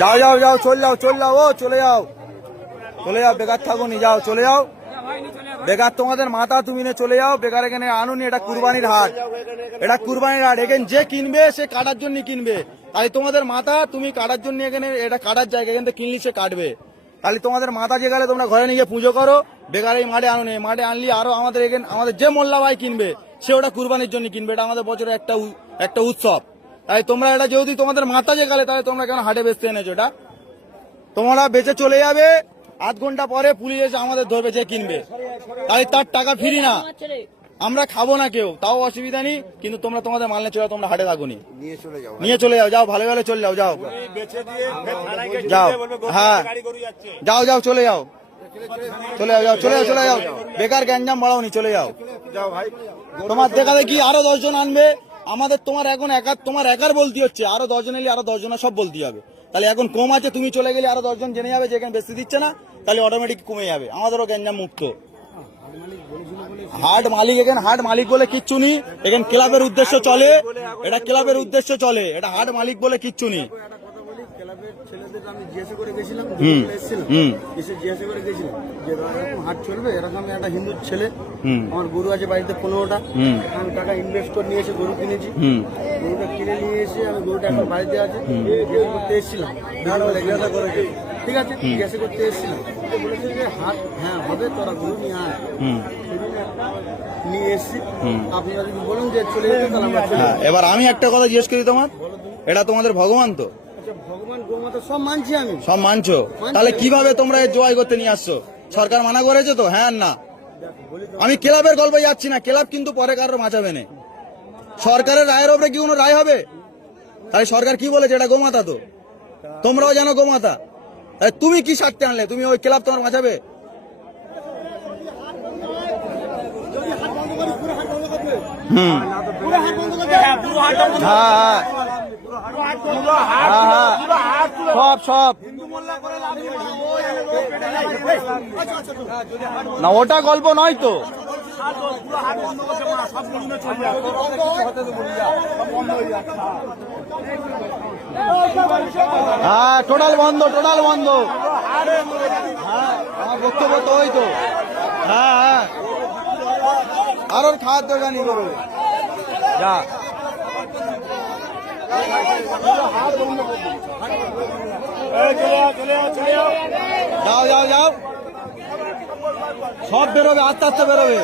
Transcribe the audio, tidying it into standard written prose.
যাও যাও যাও, চলে যাও চলে যাও, ও চলে যাও চলে যাও, বেকার থাকো নি, যাও চলে যাও। বেকার তোমাদের মাথা, তুমি নিয়ে চলে যাও। বেকার এখানে আনুনি, এটা কুরবানির হাট, এটা কুরবানির হাট। এখানে যে কিনবে সে কাটার জন্য কিনবে, তাই তোমাদের মাথা, তুমি কাটার জন্য এখানে, এটা কাটার জায়গা, এখান থেকে কিনলি সে কাটবে। তাহলে তোমাদের মাথা যে গেলে তোমরা ঘরে নিয়ে পুজো করো। বেকার এই মাঠে আনুনি, মাঠে আনলি আরো আমাদের এখানে, আমাদের যে মোল্লা ভাই কিনবে সে ওটা কুরবানির জন্য কিনবে, এটা আমাদের বছরের একটা উৎসব। তাই তোমরা এটা যেহেতু তোমাদের মাথা যে গেলে, তাহলে তোমরা কেন হাটে বেচতে এনেছো? এটা তোমরা বেচে চলে যাবে, আধ ঘন্টা পরে পুলিশ এসে আমাদের ধরবে যে কিনবে, তাই তার টাকা ফিরি না, আমরা খাবো না কেউ, তাও অসুবিধা নেই। কিন্তু তোমরা তোমাদের মাল নিয়ে চলে যাও, তোমরা হাটে থাকুনি, নিয়ে চলে যাও, যাও ভালো ভালো চলে যাও, যাও যাও, হ্যাঁ যাও যাও চলে যাও, চলে যাও, চলে যাও, চলে যাও, বেকার গ্যাঞ্জাম বাড়াওনি, চলে যাও। তোমার দেখা দেখি আরো 10 জন আনবে, আমাদের তোমার এখন তোমার একার বলতে হচ্ছে, আরো 10 জন এলে আরো 10 জনের সব বলতে হবে। তাহলে এখন কম আছে, তুমি চলে গেলে আরো 10 জন জেনে যাবে যে এখানে বেশি দিচ্ছে না, তাহলে অটোমেটিক কমে যাবে, আমাদেরও গ্যাঞ্জাম মুক্ত। হাট মালিক, এখানে হাট মালিক বলে কিচ্ছু নেই, এখানে ক্লাবের উদ্দেশ্য চলে, এটা ক্লাবের উদ্দেশ্য চলে, এটা হাট মালিক বলে কিচ্ছু নেই। হাট চলবে এরকম, একটা হিন্দু ছেলে, আমার গরু আছে বাড়িতে 15টা, আমি টাকা ইনভেস্ট করে নিয়ে এসে গরু কিনেছি, গরুটা কিনে নিয়ে এসে আমি গরুটা এখন বাড়িতে আছে, জিজ্ঞাসা করতে এসেছিলাম, ঠিক আছে, জিজ্ঞাসা করতে এসেছিলাম, বলেছে যে হাট হ্যাঁ হবে, তোরা গরু নিয়ে আয়, নিয়ে এসছি। আপনারা যদি বলুন যে চলে যেতে, তাহলে আমরা চলে যাবো। এবার আমি একটা কথা জিজ্ঞেস করি, তোমার এটা তোমাদের ভগবান তো? ভগবান গোমাতা সব মানছি আমি, সব মানছো, তাহলে কিভাবে তোমরা জয় করতে নিয়ে আসছো? সরকার মানা করেছে তো? হ্যাঁ না, আমি ক্লাবের গল্পে যাচ্ছি না, ক্লাব কিন্তু পরে কারোর বাঁচাবে না, সরকারের রায়ের ওপরে কি কোনো রায় হবে? তাই সরকার কি বলেছে, এটা গোমাতা তো, তোমরাও জানো গোমাতা, তাই তুমি কি স্বার্থে আনলে? তুমি ওই ক্লাব তোমার বাঁচাবে? সব সব না, ওটা গল্প নয় তো। হ্যাঁ টোটাল বন্ধ, টোটাল বন্ধ। হ্যাঁ আমার বক্তব্য তো ওই তো। হ্যাঁ হ্যাঁ, আর ওর খাওয়ার দরকার নেই, করো যা। যাও যাও যাও, সব বেরোবে, আস্তে আস্তে বেরোবে।